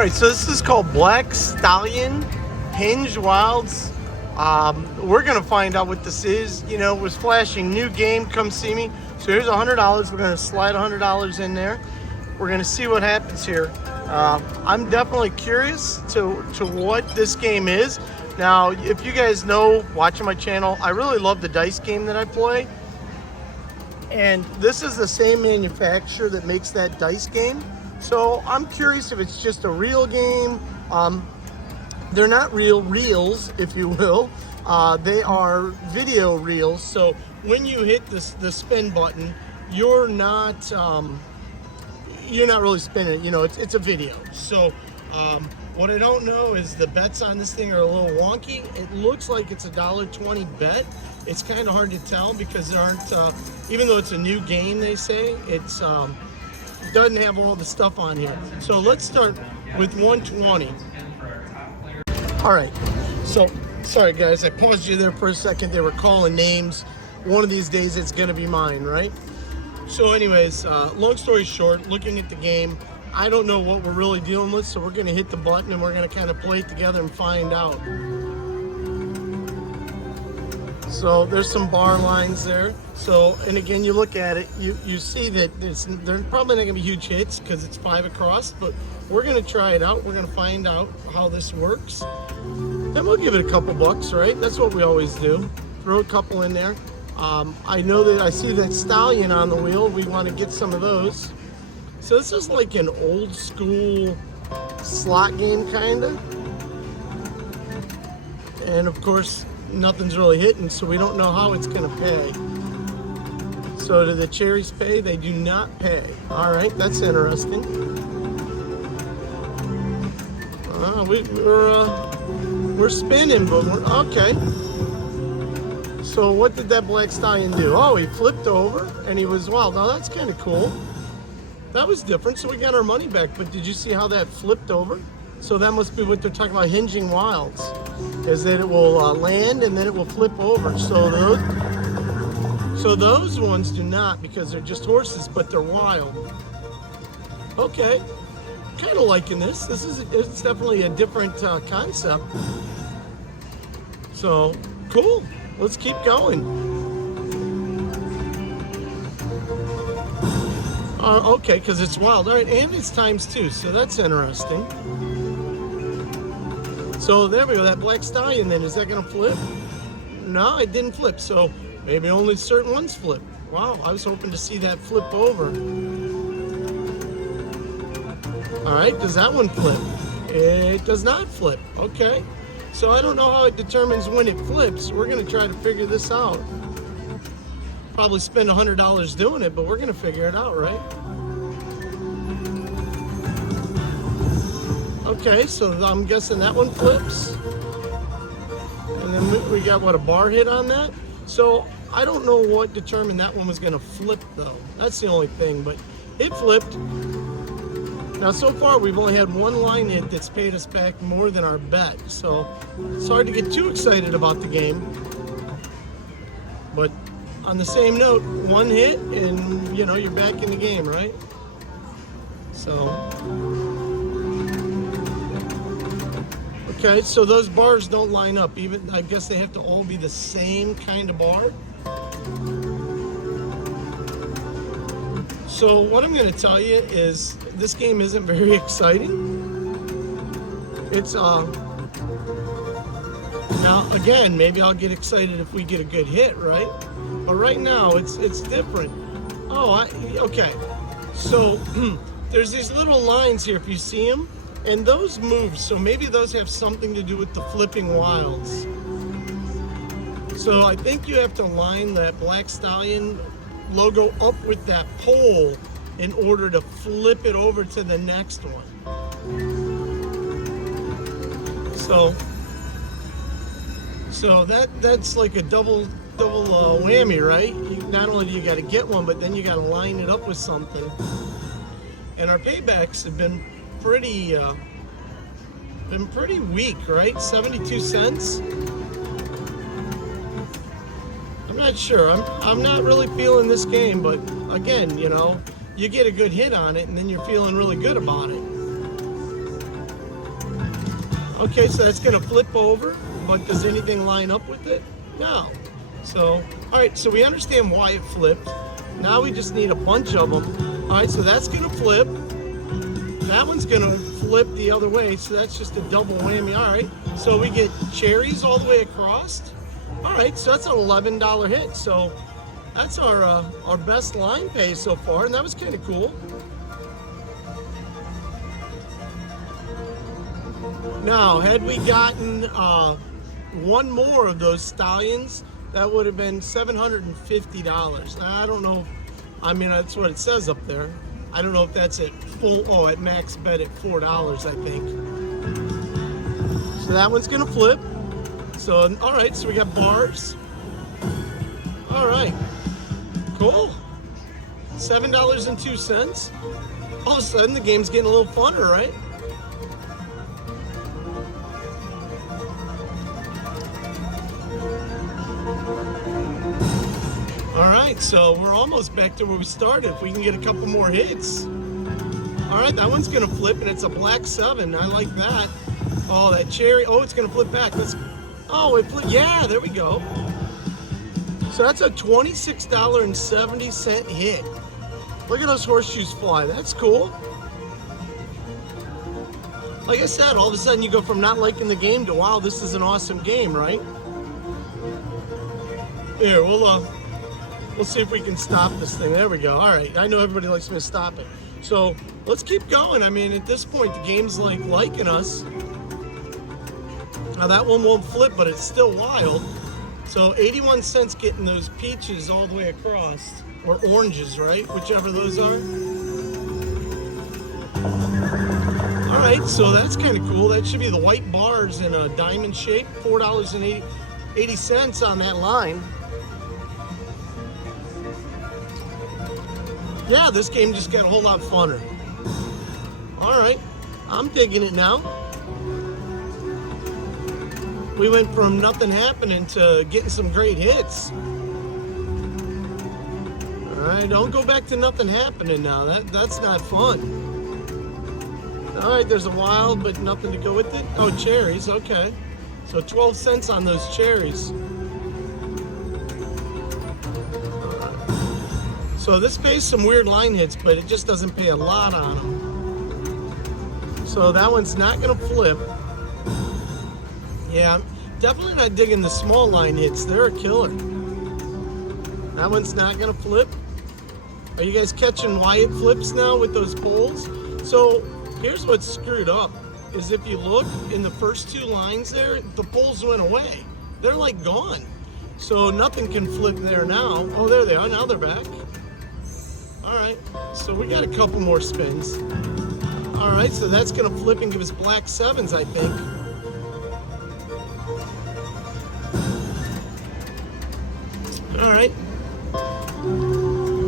Alright, so this is called Black Stallion Hinge Wilds. We're going to find out what this is. You know, it was flashing new game, come see me. So here's $100. We're going to slide $100 in there. We're going to see what happens here. I'm definitely curious to what this game is. Now, if you guys know, watching my channel, I really love the dice game that I play. And this is the same manufacturer that makes that dice game. So I'm curious if it's just a real game. They're not real reels, if you will. They are video reels. So when you hit the spin button, you're not really spinning it. You know, it's a video. So what I don't know is the bets on this thing are a little wonky. It looks like it's a $1.20 bet. It's kind of hard to tell because there aren't, even though it's a new game, they say, it's doesn't have all the stuff on here. So let's start with 120. All right, so sorry guys, I paused you there for a second. They were calling names. One of these days it's gonna be mine, right? So anyways, long story short, looking at the game, I don't know what we're really dealing with, so we're gonna hit the button and we're gonna kind of play it together and find out. So there's some bar lines there. So, and again, you look at it, you see that they're probably not gonna be huge hits because it's 5 across, but we're gonna try it out. We're gonna find out how this works. Then we'll give it a couple bucks, right? That's what we always do. Throw a couple in there. I know that I see that Stallion on the wheel. We want to get some of those. So this is like an old school slot game, kinda. And of course, nothing's really hitting, so we don't know how it's gonna pay. So do the cherries pay? They do not pay. All right, that's interesting. We're spinning, but we're okay. So what did that Black Stallion do? Oh, he flipped over and he was wild. Now that's kind of cool. That was different. So we got our money back. But did you see how that flipped over? So that must be what they're talking about, hinging wilds, is that it will land and then it will flip over. So those ones do not, because they're just horses, but they're wild. Okay, kind of liking this. It's definitely a different concept. So cool. Let's keep going. Okay, because it's wild. All right, and it's times 2, so that's interesting. So there we go, that Black Stallion then, is that gonna flip? No, it didn't flip, so maybe only certain ones flip. Wow, I was hoping to see that flip over. All right, does that one flip? It does not flip, okay. So I don't know how it determines when it flips. We're gonna try to figure this out. Probably spend $100 doing it, but we're gonna figure it out, right? Okay, so I'm guessing that one flips. And then we got, what, a bar hit on that? So I don't know what determined that one was gonna flip though. That's the only thing, but it flipped. Now so far we've only had one line hit that's paid us back more than our bet. So it's hard to get too excited about the game. But on the same note, one hit and you know, you're back in the game, right? So, okay, so those bars don't line up. Even, I guess they have to all be the same kind of bar. So what I'm going to tell you is this game isn't very exciting. It's now again, maybe I'll get excited if we get a good hit, right? But right now it's different. Oh, okay. So there's these little lines here if you see them. And those move, so maybe those have something to do with the flipping wilds. So I think you have to line that Black Stallion logo up with that pole in order to flip it over to the next one. So that's like a double whammy, right? Not only do you got to get one, but then you got to line it up with something. And our paybacks have been pretty weak, right? 72 cents. I'm not sure. I'm not really feeling this game, but again, you know, you get a good hit on it and then you're feeling really good about it. Okay, so that's gonna flip over, but does anything line up with it? No. So, all right, so we understand why it flipped. Now we just need a bunch of them. All right, so that's gonna flip. That one's gonna flip the other way, so that's just a double whammy. All right, so we get cherries all the way across. All right, so that's an $11 hit. So that's our best line pay so far, and that was kind of cool. Now, had we gotten one more of those stallions, that would have been $750. I don't know. I mean, that's what it says up there. I don't know if that's at full, at max bet at $4, I think. So that one's gonna flip. So, all right, so we got bars. All right, cool. $7.02. All of a sudden, the game's getting a little funner, right? All right, so we're almost back to where we started. If we can get a couple more hits. All right, that one's gonna flip, and it's a black 7. I like that. Oh, that cherry. Oh, it's gonna flip back. Oh, it flipped. Yeah, there we go. So that's a $26.70 hit. Look at those horseshoes fly. That's cool. Like I said, all of a sudden you go from not liking the game to, wow, this is an awesome game, right? Here, we'll see if we can stop this thing. There we go. All right. I know everybody likes me to stop it. So let's keep going. I mean, at this point, the game's like liking us. Now that one won't flip, but it's still wild. So 81 cents getting those peaches all the way across, or oranges, right? Whichever those are. All right, so that's kind of cool. That should be the white bars in a diamond shape. $4.80 on that line. Yeah, this game just got a whole lot funner. All right, I'm digging it now. We went from nothing happening to getting some great hits. All right, don't go back to nothing happening now. That's not fun. All right, there's a wild, but nothing to go with it. Oh, cherries, okay. So 12 cents on those cherries. So this pays some weird line hits, but it just doesn't pay a lot on them. So that one's not gonna flip. Yeah, I'm definitely not digging the small line hits. They're a killer. That one's not gonna flip. Are you guys catching why it flips now with those poles? So here's what's screwed up, is if you look in the first two lines there, the poles went away. They're like gone. So nothing can flip there now. Oh, there they are, now they're back. All right, so we got a couple more spins. All right, so that's gonna flip and give us black 7s, I think. All right.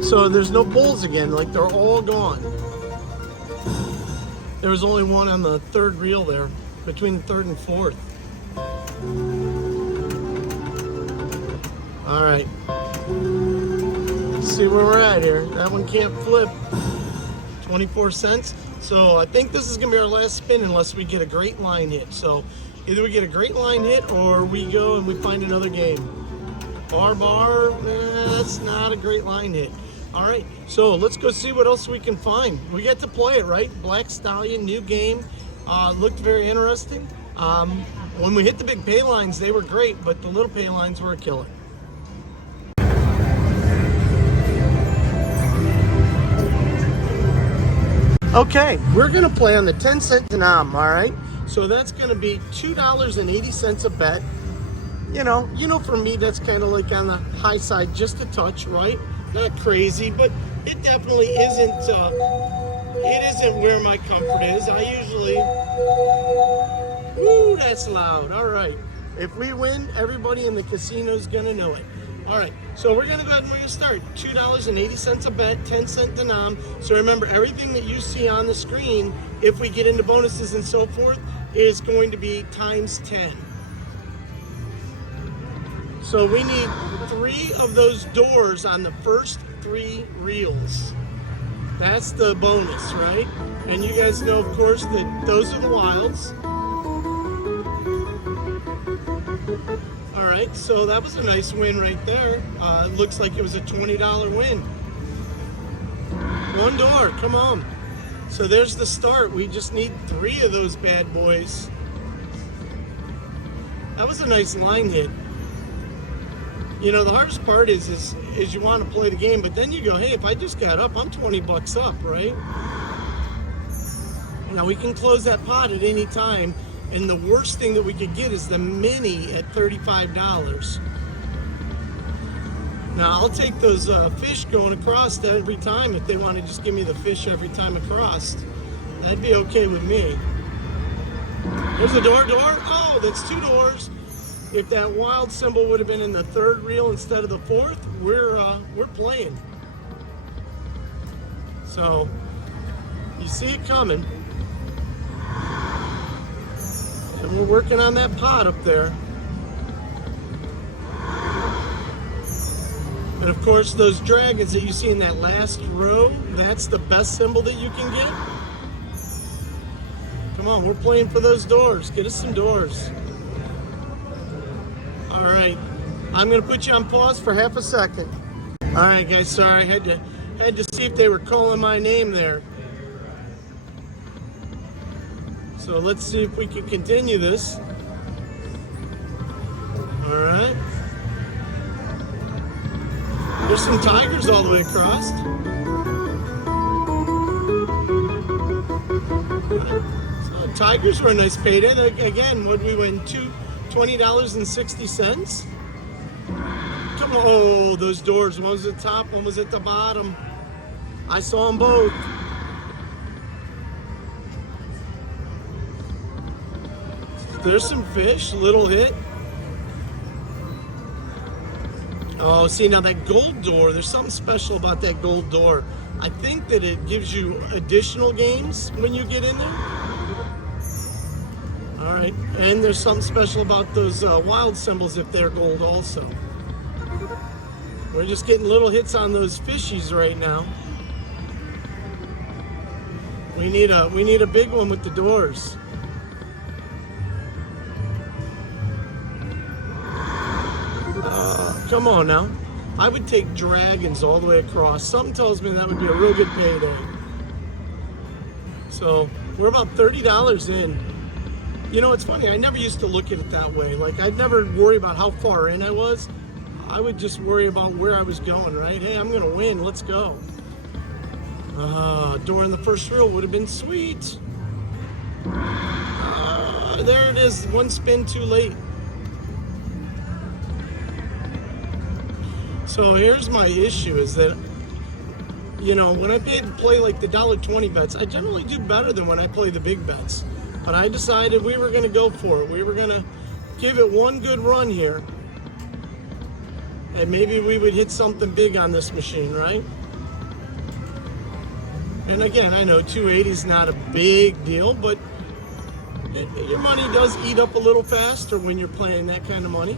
So there's no pulls again, like they're all gone. There was only one on the third reel there, between the third and fourth. All right. Let's see where we're at here. That one can't flip. 24 cents. So I think this is gonna be our last spin unless we get a great line hit. So either we get a great line hit or we go and we find another game. Bar, that's not a great line hit. All right, so let's go see what else we can find. We get to play it, right? Black Stallion, new game. Looked very interesting. When we hit the big pay lines, they were great, but the little pay lines were a killer. Okay, we're gonna play on the 10-cent denom, all right? So that's gonna be $2.80 a bet. You know, for me, that's kind of like on the high side, just a touch, right? Not crazy, but it definitely isn't, it isn't where my comfort is. I usually, woo, that's loud. All right. If we win, everybody in the casino is gonna know it. All right, so we're gonna go ahead and we're gonna start. $2.80 a bet, 10-cent denom. So remember, everything that you see on the screen, if we get into bonuses and so forth, is going to be times 10. So we need 3 of those doors on the first 3 reels. That's the bonus, right? And you guys know, of course, that those are the wilds. right, so that was a nice win right there. It looks like it was a $20 win. One door, come on. So there's the start. We just need 3 of those bad boys. That was a nice line hit. You know, the hardest part is you want to play the game, but then you go, hey, if I just got up, I'm 20 bucks up, right? Now we can close that pot at any time, and the worst thing that we could get is the mini at $35. Now I'll take those fish going across every time if they want to just give me the fish every time across. That'd be okay with me. There's a door. Oh, that's 2 doors. If that wild symbol would have been in the 3rd reel instead of the 4th, we're playing. So you see it coming, and we're working on that pot up there. And of course, those dragons that you see in that last row, that's the best symbol that you can get. Come on, we're playing for those doors. Get us some doors. All right, I'm gonna put you on pause for half a second. All right, guys, sorry, I had to see if they were calling my name there. So let's see if we can continue this. All right. There's some tigers all the way across. So tigers were a nice payday. Again, would we win $20.60? Come on, oh, those doors. One was at the top, one was at the bottom. I saw them both. There's some fish, little hit. Oh, see, now that gold door, there's something special about that gold door. I think that it gives you additional games when you get in there. All right, and there's something special about those wild symbols if they're gold also. We're just getting little hits on those fishies right now. We need a big one with the doors. Come on now. I would take dragons all the way across. Something tells me that would be a real good payday. So we're about $30 in. You know, it's funny, I never used to look at it that way. Like, I'd never worry about how far in I was. I would just worry about where I was going, right? Hey, I'm gonna win, let's go. Door in the first reel would have been sweet. There it is, one spin too late. So here's my issue is that, you know, when I play like the $1.20 bets, I generally do better than when I play the big bets. But I decided we were going to go for it. We were going to give it one good run here. And maybe we would hit something big on this machine, right? And again, I know 280 is not a big deal, but your money does eat up a little faster when you're playing that kind of money.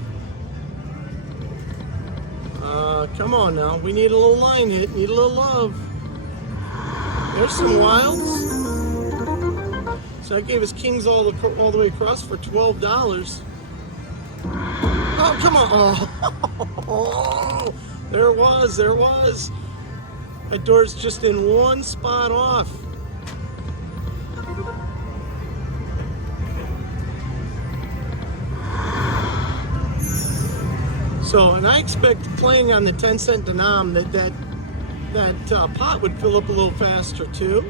Come on now, we need a little line hit, need a little love. There's some wilds. So that gave us kings all the way across for $12. Oh, come on. Oh, there it was, there it was. That door's just in one spot off. So, and I expect playing on the 10-cent denom that pot would fill up a little faster too.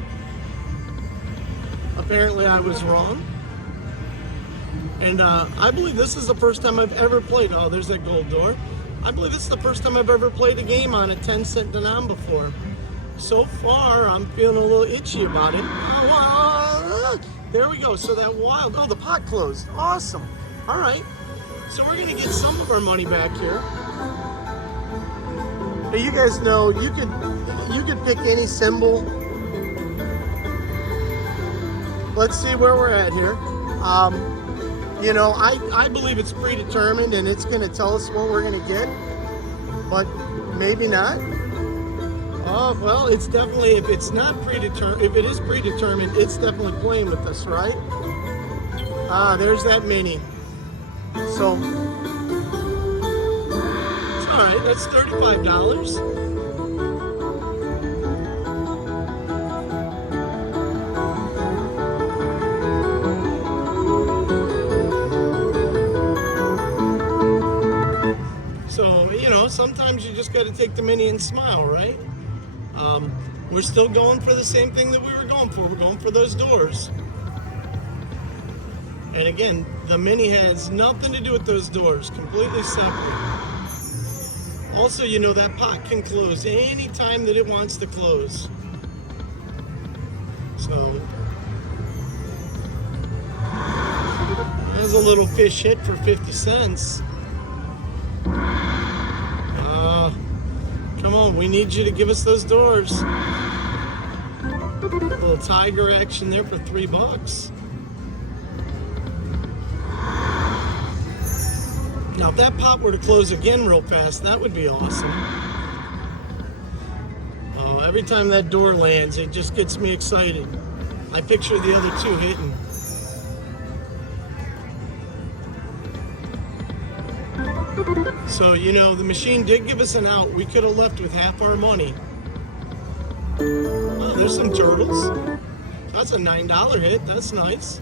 Apparently I was wrong. And I believe this is the first time I've ever played, oh, there's that gold door. I believe this is the first time I've ever played a game on a 10-cent denom before. So far, I'm feeling a little itchy about it. Oh, there we go, so that wild, oh, the pot closed, awesome. All right. So we're gonna get some of our money back here. Now you guys know you could pick any symbol. Let's see where we're at here. You know, I believe it's predetermined and it's gonna tell us what we're gonna get, but maybe not. Oh well, it's definitely, if it's not predetermined, if it is predetermined, it's definitely playing with us, right? There's that mini. So All right, that's $35. So, you know, sometimes you just got to take the mini and smile, right? We're still going for the same thing that we were going for. We're going for those doors. And again, the mini has nothing to do with those doors, completely separate. Also, you know, that pot can close any time that it wants to close. So, there's a little fish hit for 50 cents. Come on, we need you to give us those doors. A little tiger action there for $3. Now, if that pot were to close again real fast, that would be awesome. Every time that door lands, it just gets me excited. I picture the other two hitting. So, you know, the machine did give us an out. We could have left with half our money. Oh, there's some turtles. That's a $9 hit. That's nice.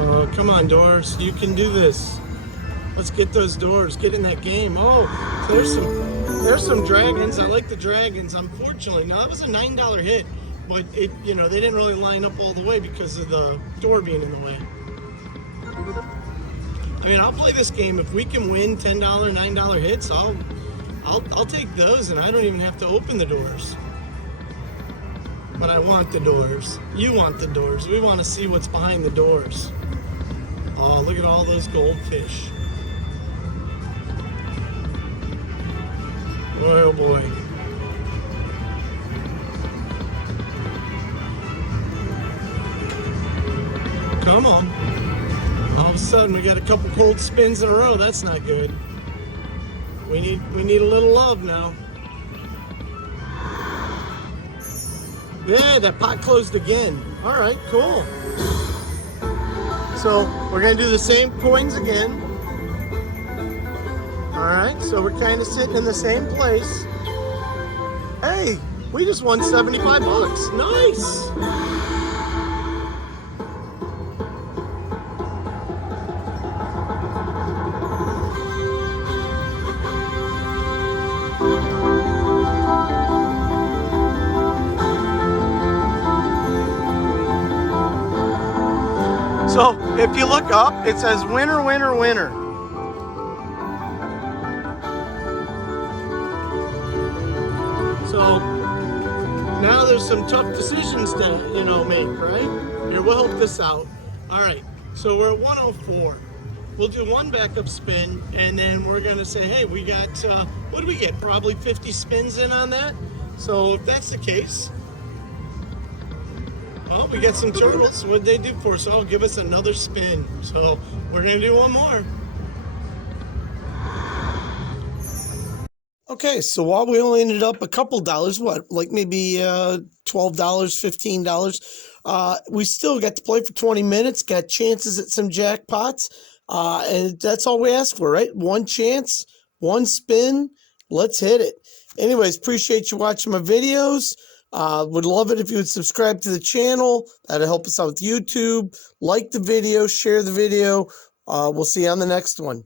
Oh, come on, doors. You can do this. Let's get those doors. Get in that game. Oh, there's some dragons. I like the dragons. Unfortunately, now that was a $9 hit, but it, you know, they didn't really line up all the way because of the door being in the way. I mean, I'll play this game if we can win $10, $9 hits. I'll take those, and I don't even have to open the doors. But I want the doors. You want the doors. We want to see what's behind the doors. Oh, look at all those goldfish. Boy, oh boy. Come on. All of a sudden, we got a couple cold spins in a row. That's not good. We need a little love now. Yeah, that pot closed again. All right, cool. So we're gonna do the same coins again. All right, so we're kind of sitting in the same place. Hey, we just won 75 bucks. Nice. So if you look up, it says winner, winner, winner. So now there's some tough decisions to, you know, make, right? Here, we'll help this out. All right, so we're at 104. We'll do one backup spin, and then we're gonna say, hey, we got, what do we get? Probably 50 spins in on that. So if that's the case, well, we got some turtles. What'd they do for us? Oh, give us another spin. So we're gonna do one more. Okay, so while we only ended up a couple dollars, what, like maybe $12, $15, we still got to play for 20 minutes, got chances at some jackpots, and that's all we ask for, right? One chance, one spin, let's hit it. Anyways, appreciate you watching my videos. Would love it if you would subscribe to the channel. That'll help us out with YouTube. Like the video, share the video. We'll see you on the next one.